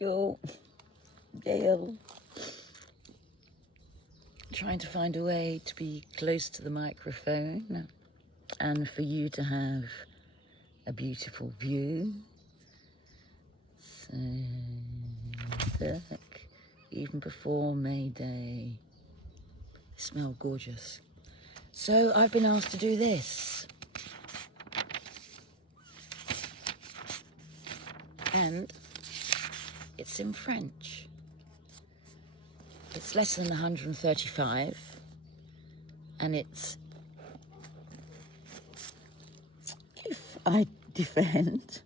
Yo, Gail. Trying to find a way to be close to the microphone and for you to have a beautiful view. So, look, even before May Day, they smell gorgeous. So I've been asked to do this. And it's in French. It's lesson 135, and it's if I defend,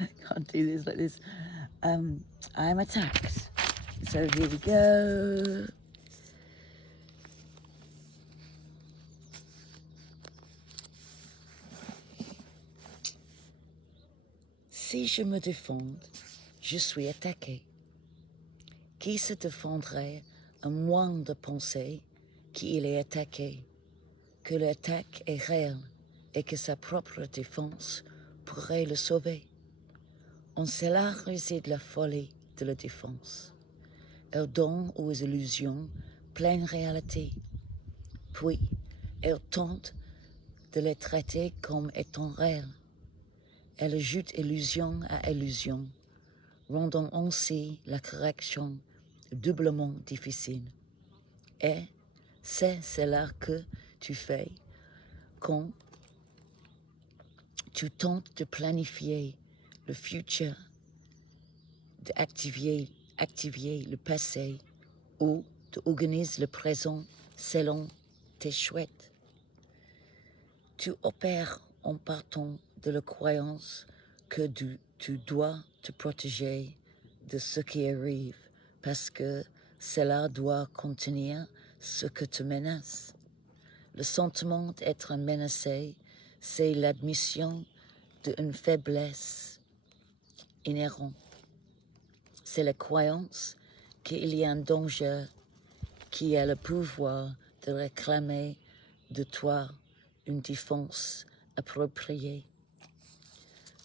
I can't do this like this, I'm attacked. So here we go. Si je me défends, je suis attaqué. Qui se défendrait à moins de penser qu'il est attaqué, que l'attaque est réelle et que sa propre défense pourrait le sauver? En cela réside la folie de la défense. Elle donne aux illusions pleine réalité, puis elle tente de les traiter comme étant réelles. Elle ajoute illusion à illusion, rendant ainsi la correction doublement difficile. Et c'est cela que tu fais quand tu tentes de planifier le futur, d'activer le passé ou d'organiser le présent selon tes souhaits. Tu opères en partant de la croyance que tu dois te protéger de ce qui arrive parce que cela doit contenir ce que te menace. Le sentiment d'être menacé, c'est l'admission d'une faiblesse inhérente. C'est la croyance qu'il y a un danger qui a le pouvoir de réclamer de toi une défense appropriée.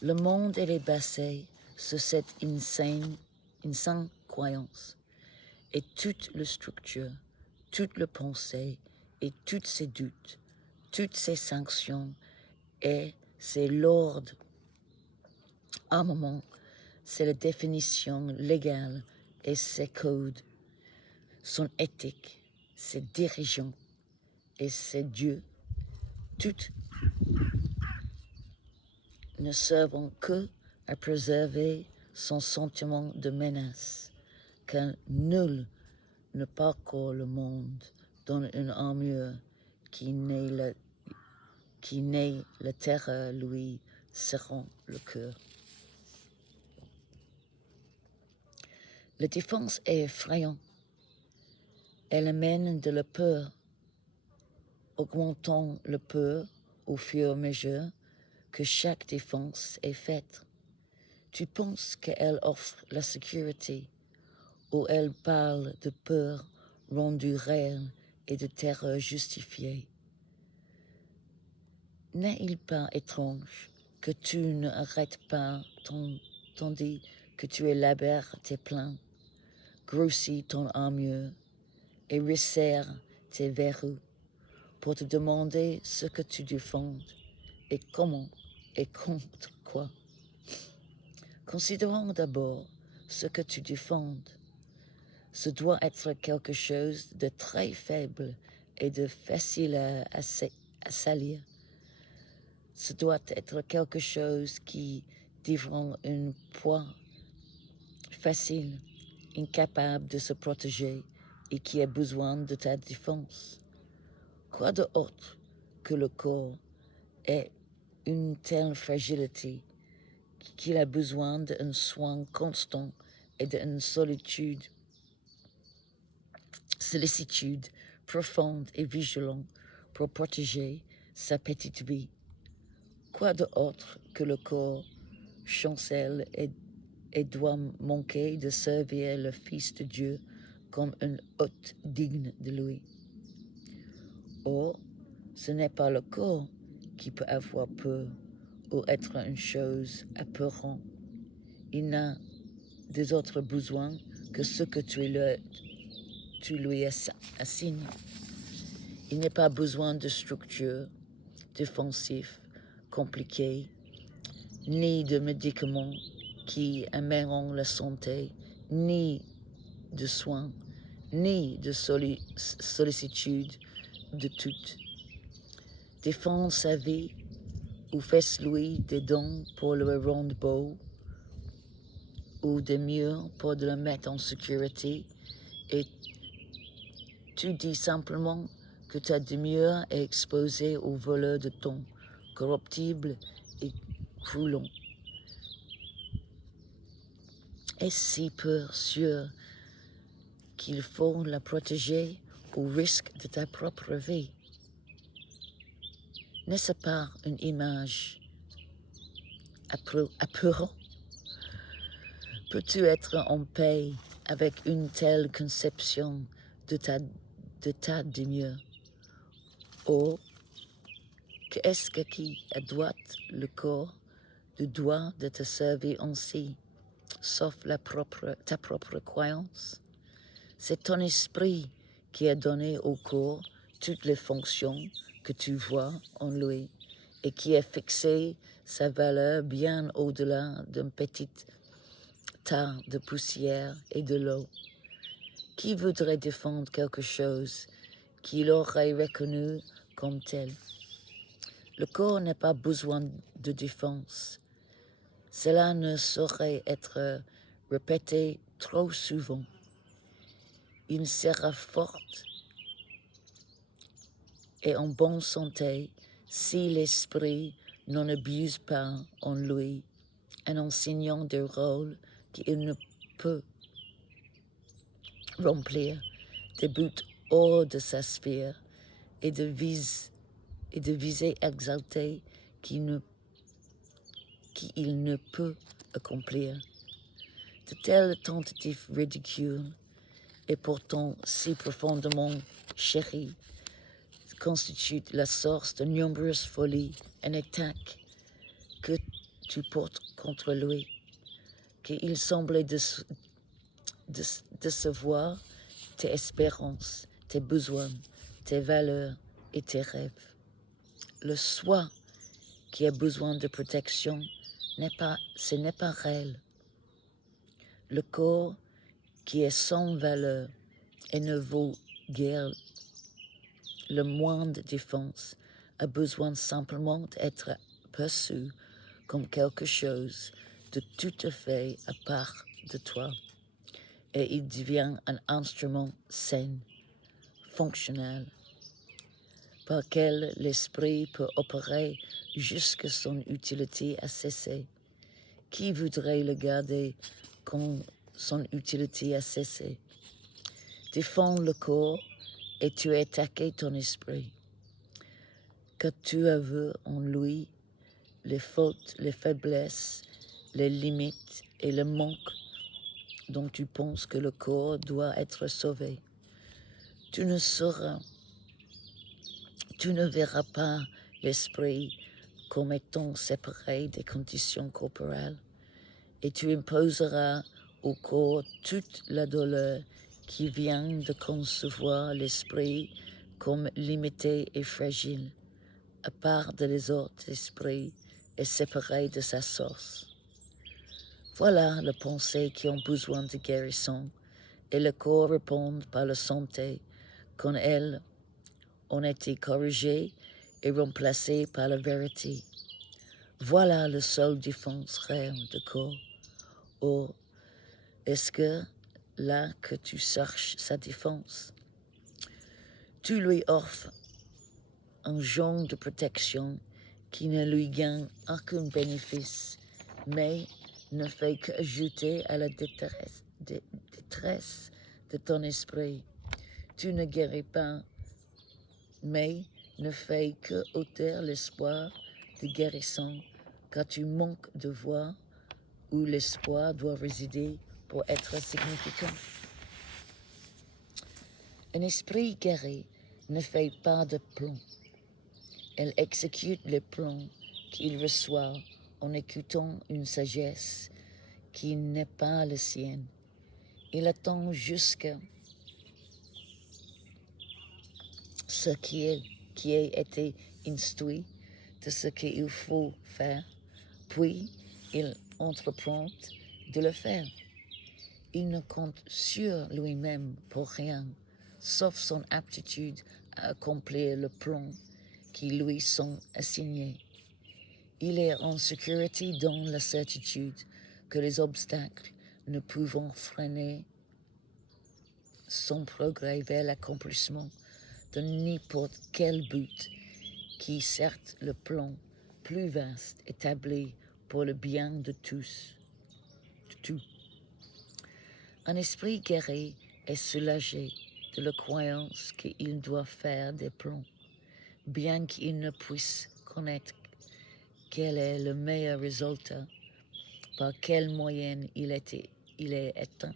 Le monde est basé sur cette insane croyance. Et toute la structure, toute la pensée et tous ses doutes, toutes ses sanctions et c'est l'ordre armement, c'est la définition légale et ses codes, son éthique, ses dirigeants et ses dieux, toutes ne servent que à préserver son sentiment de menace, car nul ne parcourt le monde dans une armure qui n'est la terreur lui serrant le cœur. La défense est effrayante. Elle amène de la peur, augmentant la peur au fur et à mesure que chaque défense est faite. Tu penses qu'elle offre la sécurité, ou elle parle de peur rendue réelle et de terreur justifiée. N'est-il pas étrange que tu ne arrêtes pas tandis que tu élabores tes plans, grossis ton armure et resserres tes verrous pour te demander ce que tu défends et comment et contre quoi? Considérons d'abord ce que tu défends. Ce doit être quelque chose de très faible et de facile à salir. Ce doit être quelque chose qui défend un poids facile, incapable de se protéger et qui a besoin de ta défense. Quoi d'autre que le corps est une telle fragilité qu'il a besoin d'un soin constant et d'une sollicitude profonde et vigilante pour protéger sa petite vie. Quoi d'autre que le corps chancelle et doit manquer de servir le Fils de Dieu comme un hôte digne de lui. Or, ce n'est pas le corps qui peut avoir peur ou être une chose apeurante. Il n'a des autres besoins que ce que tu lui assignes. Il n'est pas besoin de structure défensive compliquée, ni de médicaments qui amèneront la santé, ni de soins, ni de sollicitude de toutes. Défends sa vie ou fais-lui des dons pour le rendre beau, ou des murs pour le mettre en sécurité, et tu dis simplement que ta demeure est exposée aux voleurs de temps, corruptibles et croulant. Est-ce si peu sûr qu'il faut la protéger au risque de ta propre vie? N'est-ce pas une image apeurante? Peux-tu être en paix avec une telle conception de ta demeure? Or, qu'est-ce qui adouate le corps du droit de te servir ainsi, sauf ta propre croyance? C'est ton esprit qui a donné au corps toutes les fonctions que tu vois en lui et qui a fixé sa valeur bien au-delà d'un petit tas de poussière et de l'eau. Qui voudrait défendre quelque chose qu'il aurait reconnu comme tel? Le corps n'a pas besoin de défense. Cela ne saurait être répété trop souvent. Il sera fort et en bonne santé si l'esprit n'en abuse pas en lui, en enseignant des rôles qu'il ne peut remplir, des buts hors de sa sphère et de visées exaltées qu'il ne peut accomplir. De telles tentatives ridicules et pourtant si profondément chéries constituent la source de nombreuses folies et attaques que tu portes contre lui, qu'il semblait décevoir tes espérances, tes besoins, tes valeurs et tes rêves. Le soi qui a besoin de protection ce n'est pas réel. Le corps qui est sans valeur et ne vaut guère le moindre défense a besoin simplement d'être perçu comme quelque chose de tout à fait à part de toi, et il devient un instrument sain, fonctionnel, par lequel l'esprit peut opérer jusqu'à son utilité a cessé. Qui voudrait le garder quand son utilité a cessé? Défends le corps et tu as attaqué ton esprit. Que tu avoues en lui les fautes, les faiblesses, les limites et le manque dont tu penses que le corps doit être sauvé. Tu ne verras pas l'esprit comme étant séparé des conditions corporelles, et tu imposeras au corps toute la douleur qui vient de concevoir l'esprit comme limité et fragile, à part des autres esprits et séparé de sa source. Voilà les pensées qui ont besoin de guérison, et le corps répond par la santé quand elles ont été corrigées et remplacées par la vérité. Voilà le seul défense réel du corps. Or, est-ce que là que tu cherches sa défense, tu lui offres un genre de protection qui ne lui gagne aucun bénéfice, mais ne fait qu'ajouter à la détresse de ton esprit. Tu ne guéris pas, mais ne fais que ôter l'espoir de guérison, car tu manques de voir où l'espoir doit résider pour être significant. Un esprit guéri ne fait pas de plans. Elle exécute les plans qu'il reçoit en écoutant une sagesse qui n'est pas le sien. Il attend jusqu'à ce qui ait été instruit de ce qu'il faut faire, puis il entreprend de le faire. Il ne compte sur lui-même pour rien, sauf son aptitude à accomplir le plan qui lui sont assignés. Il est en sécurité dans la certitude que les obstacles ne pouvant freiner son progrès vers l'accomplissement de n'importe quel but, qui certes le plan plus vaste établi pour le bien de tous, de tout. Un esprit guéri est soulagé de la croyance qu'il doit faire des plans, bien qu'il ne puisse connaître quel est le meilleur résultat, par quel moyen il est atteint,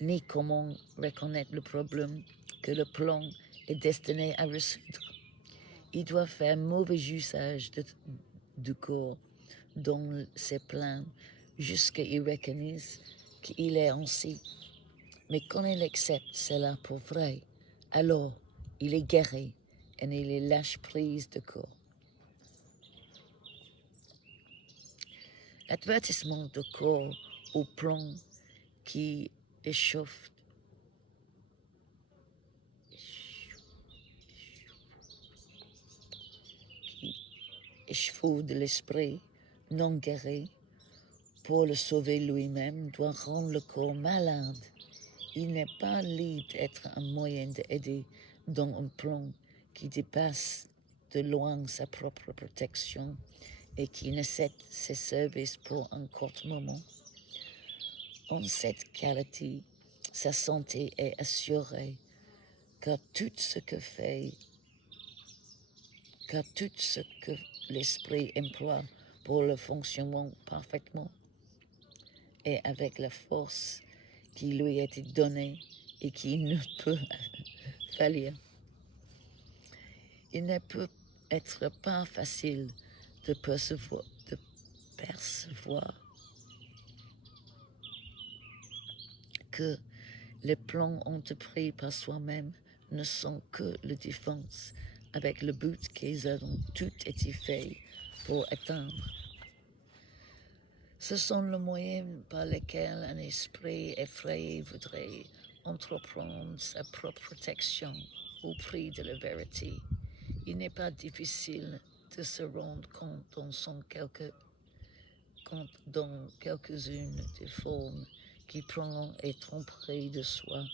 ni comment reconnaître le problème que le plan est destiné à résoudre. Il doit faire mauvais usage du corps dans ses plans jusqu'à il reconnaisse qu'il est ainsi. Mais quand il accepte cela pour vrai, alors il est guéri et il lâche prise de corps. L'avertissement de corps au plan qui échauffe de l'esprit non guéri pour le sauver lui-même doit rendre le corps malade. Il n'est pas libre d'être un moyen d'aider dans un plan qui dépasse de loin sa propre protection et qui nécessite ses services pour un court moment. En cette qualité, sa santé est assurée, car tout ce que l'esprit emploie pour le fonctionnement parfaitement et avec la force qui lui a été donnée et qui ne peut faillir. Il ne peut être pas facile de percevoir que les plans entrepris par soi-même ne sont que la défense, avec le but qu'ils ont tous été faits pour atteindre. Ce sont les moyens par lesquels un esprit effrayé voudrait entreprendre sa propre protection au prix de la vérité. Il n'est pas difficile de se rendre compte dans quelques-unes des formes qui prend et tromperie de soi,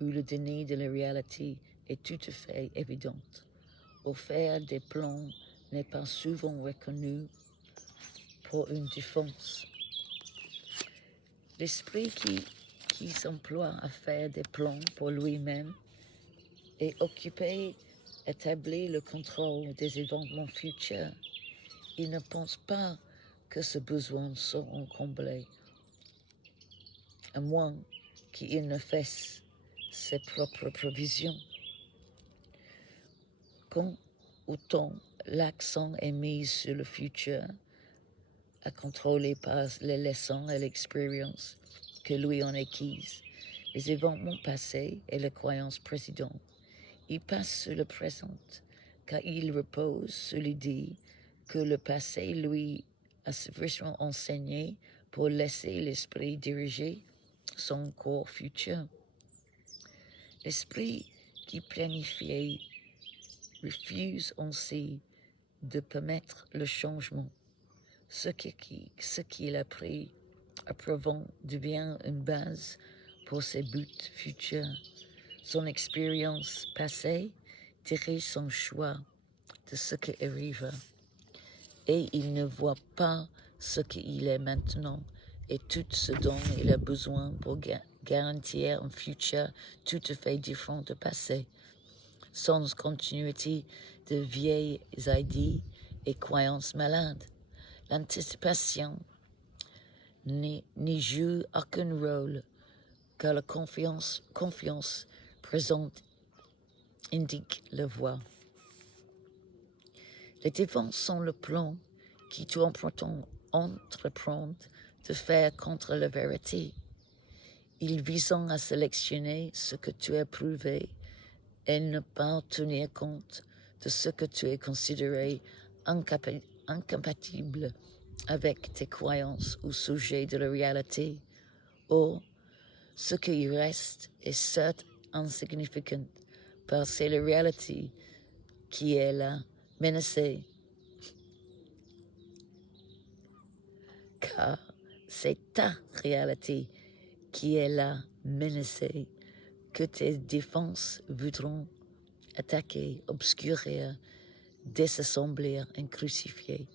où le déni de la réalité est tout à fait évident. Au faire des plans n'est pas souvent reconnu pour une défense. L'esprit qui s'emploie à faire des plans pour lui-même est occupé à établir le contrôle des événements futurs. Il ne pense pas que ses besoins seront comblés, à moins qu'il ne fasse ses propres provisions. Quand autant l'accent est mis sur le futur, à contrôler par les leçons et l'expérience que lui en acquises, les événements passés et les croyances précédentes, il passe sur le présent, car il repose sur l'idée que le passé lui a suffisamment enseigné pour laisser l'esprit diriger son corps futur. L'esprit qui planifie refuse ainsi de permettre le changement. Ce qu'il a pris approuvant devient une base pour ses buts futurs. Son expérience passée dirige son choix de ce qui arrive. Et il ne voit pas ce qu'il est maintenant et tout ce dont il a besoin pour garantir un futur tout à fait différent du passé, sans continuité de vieilles idées et croyances malades. L'anticipation n'y joue aucun rôle, car la confiance présente indique la voie. Les défenses sont le plan qui tout entreprendre de faire contre la vérité. Il visant à sélectionner ce que tu as prouvé et ne pas tenir compte de ce que tu es considéré incompatible avec tes croyances au sujet de la réalité. Or, ce qui reste est certes insignifiant, parce que c'est la réalité qui est là, menacée, car c'est ta réalité qui est là, menacée, que tes défenses voudront attaquer, obscurir, désassembler, et crucifier.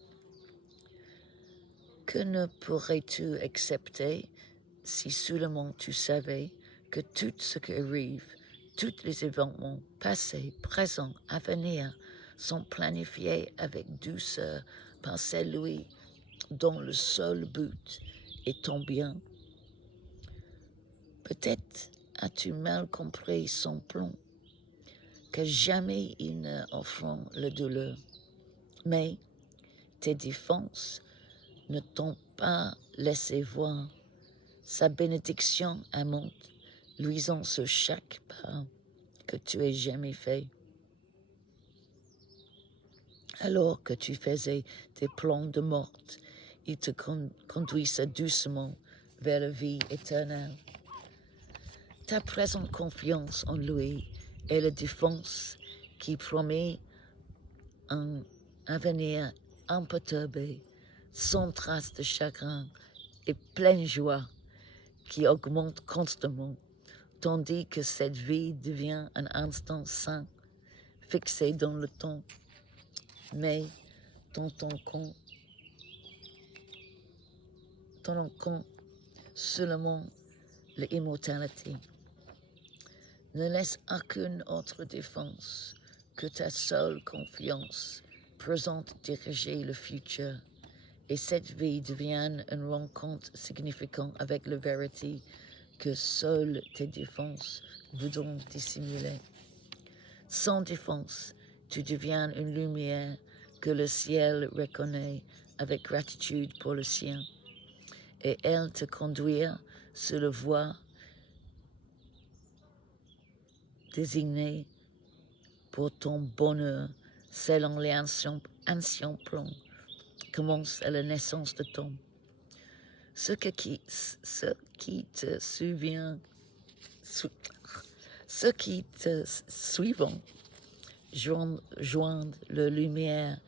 Que ne pourrais-tu accepter si seulement tu savais que tout ce qui arrive, tous les événements passés, présents, à venir, sont planifiés avec douceur par celui dont le seul but est ton bien? Peut-être as-tu mal compris son plan, que jamais il ne offre le douleur, mais tes défenses ne t'ont pas laissé voir sa bénédiction amante luisant sur chaque pas que tu aies jamais fait. Alors que tu faisais tes plans de mort, il te conduisait doucement vers la vie éternelle. Ta présente confiance en lui est la défense qui promet un avenir imperturbé, sans trace de chagrin et pleine joie qui augmente constamment, tandis que cette vie devient un instant saint, fixé dans le temps, mais dont on compte seulement l'immortalité. Ne laisse aucune autre défense que ta seule confiance présente diriger le futur, et cette vie devienne une rencontre significante avec la vérité que seules tes défenses voudront dissimuler. Sans défense, tu deviens une lumière que le ciel reconnaît avec gratitude pour le sien, et elle te conduira sur la voie désignée pour ton bonheur selon les anciens plans commence à la naissance de ton. Ceux qui te suivent joignent la lumière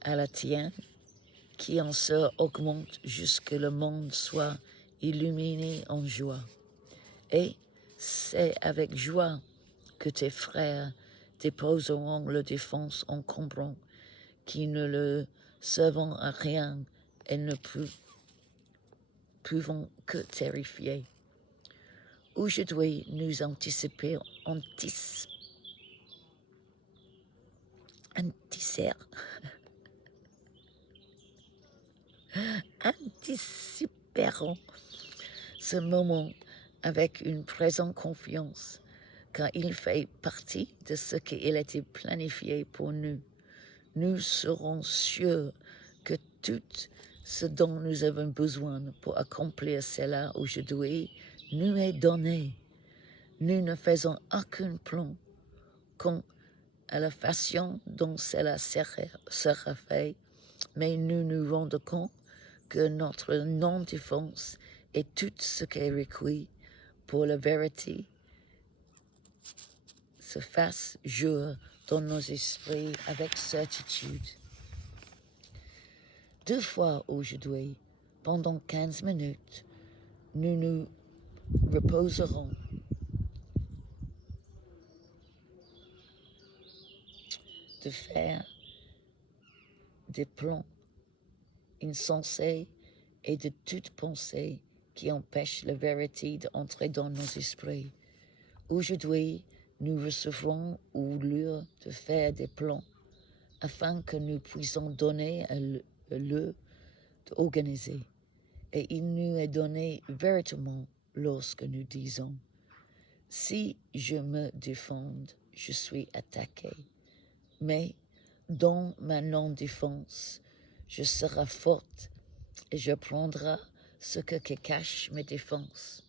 à la tienne, qui en se augmente jusque le monde soit illuminé en joie. Et c'est avec joie que tes frères déposeront leur défense en comprenant qu'ils ne le servent à rien et ne pouvons que terrifier. Aujourd'hui, nous anticipons ce moment avec une présente confiance, car il fait partie de ce qui a été planifié pour nous. Nous serons sûrs que tout ce dont nous avons besoin pour accomplir cela aujourd'hui nous est donné. Nous ne faisons aucun plan quant à la façon dont cela sera fait, mais nous nous rendons compte que notre non-défense est tout ce qui est requis pour la vérité se fasse jour dans nos esprits avec certitude. 2 fois aujourd'hui, pendant 15 minutes, nous nous reposerons de faire des plans insensés et de toute pensée qui empêche la vérité d'entrer dans nos esprits. Aujourd'hui, nous recevrons au lieu de faire des plans afin que nous puissions donner à lieu d'organiser. Et il nous est donné véritablement lorsque nous disons « Si je me défends, je suis attaqué, mais dans ma non-défense, je serai forte et je prendrai ce que cachent mes défenses.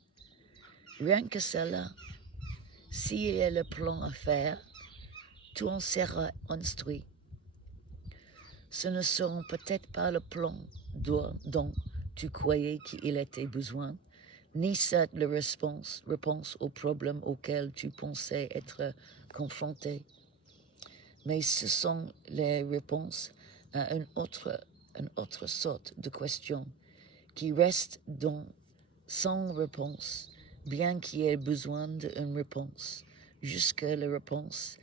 Rien que cela, s'il y a le plan à faire, tout en sera instruit. Ce ne seront peut-être pas le plan dont tu croyais qu'il était besoin, ni cette la réponse aux problèmes auxquels tu pensais être confronté, mais ce sont les réponses à une autre sorte de questions qui restent sans réponse, bien qu'il y ait besoin d'une réponse, jusque la réponse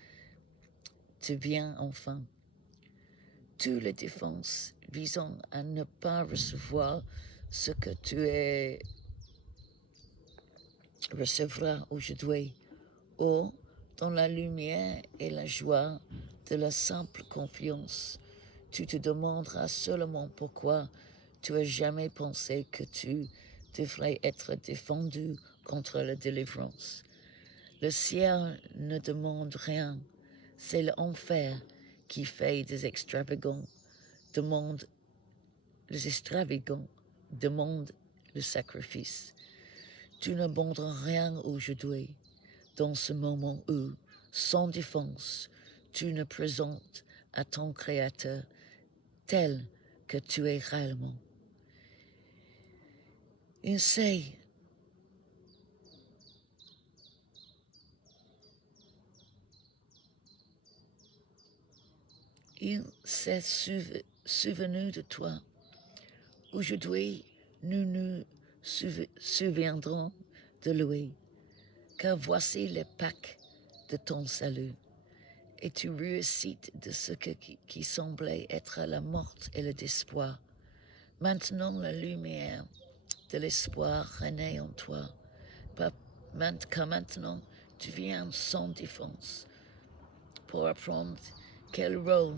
te vient enfin. Toutes les défenses visant à ne pas recevoir ce que tu recevras aujourd'hui, ou dans la lumière et la joie de la simple confiance, tu te demanderas seulement pourquoi tu n'as jamais pensé que tu devrais être défendu contre la délivrance. Le ciel ne demande rien, c'est l'enfer qui fait les extravagants demandent le sacrifice. Tu n'abandonnes rien aujourd'hui, dans ce moment où, sans défense, tu ne présentes à ton Créateur tel que tu es réellement. Il s'est souvenu de toi. Aujourd'hui, nous nous souviendrons de lui, car voici les Pâques de ton salut. Et tu réussites de ce qui semblait être la mort et le désespoir. Maintenant, la lumière de l'espoir renaît en toi, car maintenant, tu viens sans défense pour apprendre quel rôle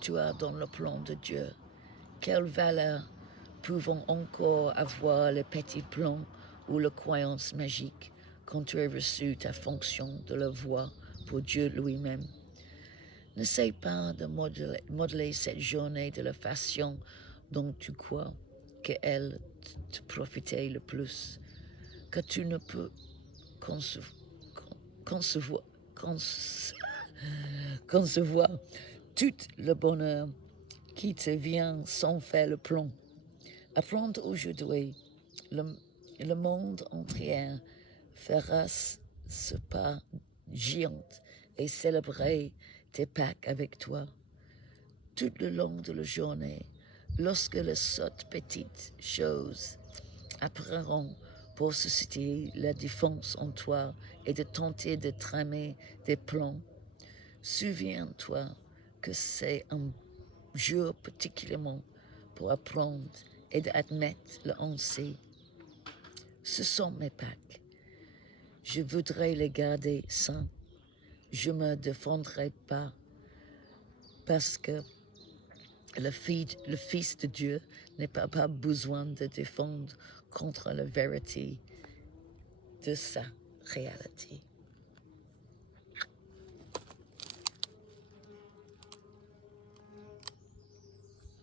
tu as dans le plan de Dieu, quelle valeur pouvant encore avoir les petits plans ou les croyances magiques quand tu as reçu ta fonction de la voix pour Dieu lui-même. N'essaie pas de modeler cette journée de la façon dont tu crois qu'elle te profitait le plus, que tu ne peux concevoir tout le bonheur qui te vient sans faire le plan. Apprendre aujourd'hui, le monde entier fera ce pas géant et célébrer tes Pâques avec toi. Tout le long de la journée, lorsque les sottes petites choses apparaîtront pour susciter la défense en toi et de tenter de tramer des plans, souviens-toi que c'est un jour particulièrement pour apprendre et d'admettre le ainsi. Ce sont mes Pâques. Je voudrais les garder sains. Je ne me défendrai pas parce que le Fils de Dieu n'a pas besoin de défendre contre la vérité de sa réalité.